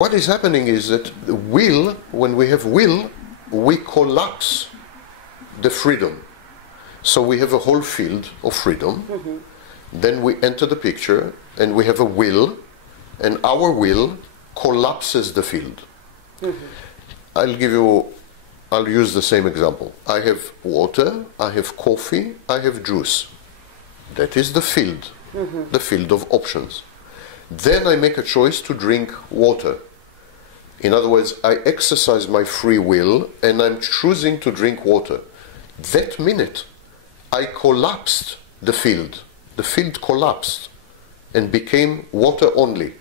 What is happening is that will, when we have will, we collapse the freedom. So we have a whole field of freedom, then we enter the picture and we have a will, and our will collapses the field. I'll use the same example. I have water, I have coffee, I have juice. That is the field of options. Then I make a choice to drink water. In other words, I exercise my free will and I'm choosing to drink water. That minute, I collapsed the field. The field collapsed and became water only.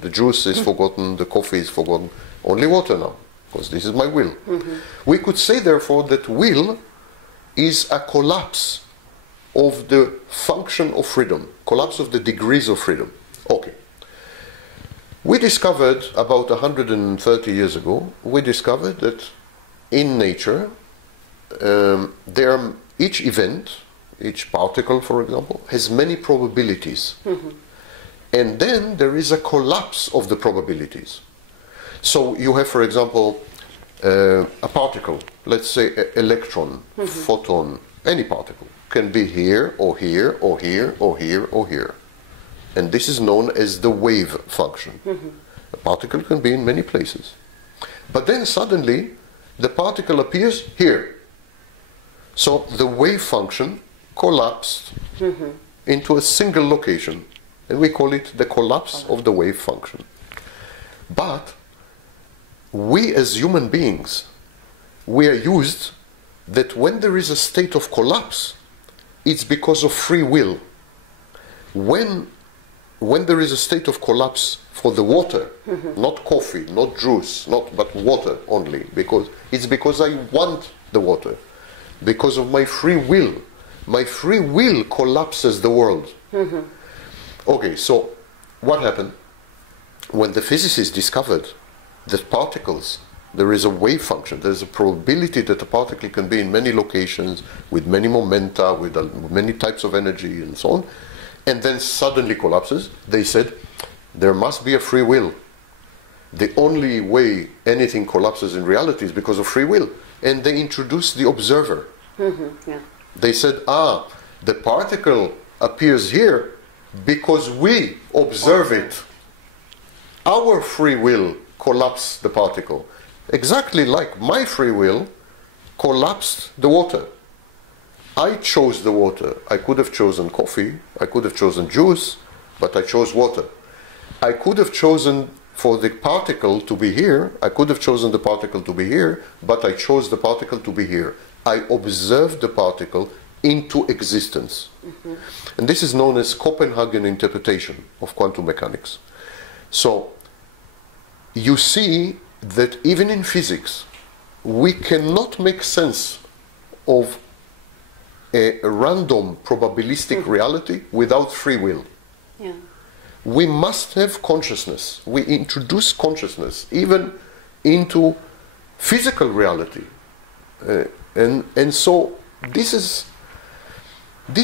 The juice is forgotten, the coffee is forgotten. Only water now, because this is my will. We could say, therefore, that will is a collapse of the function of freedom, collapse of the degrees of freedom. Okay. We discovered about 130 years ago, we discovered that in nature, each event, each particle, for example, has many probabilities. And then there is a collapse of the probabilities. So you have, for example, a particle, let's say electron, photon, any particle, can be here, or here, or here, or here, or here. And this is known as the wave function. A particle can be in many places. But then suddenly, the particle appears here. So the wave function collapsed into a single location. And we call it the collapse of the wave function. But we as human beings, we are used that when there is a state of collapse, it's because of free will. When there is a state of collapse for the water, not coffee, not juice, but water only, because I want the water, because of my free will. My free will collapses the world. Okay, so what happened? When the physicists discovered that particles, there is a wave function, there is a probability that a particle can be in many locations, with many momenta, with many types of energy and so on, and then suddenly collapses, they said, there must be a free will. The only way anything collapses in reality is because of free will. And they introduced the observer. They said, the particle appears here because we observe it. Our free will collapsed the particle. Exactly like my free will collapsed the water. I chose the water. I could have chosen coffee, I could have chosen juice, but I chose water. I could have chosen for the particle to be here, I could have chosen the particle to be here, but I chose the particle to be here. I observed the particle into existence. And this is known as Copenhagen interpretation of quantum mechanics. So, you see that even in physics, we cannot make sense of a random probabilistic reality without free will. We must have consciousness. We introduce consciousness even into physical reality. And so this is the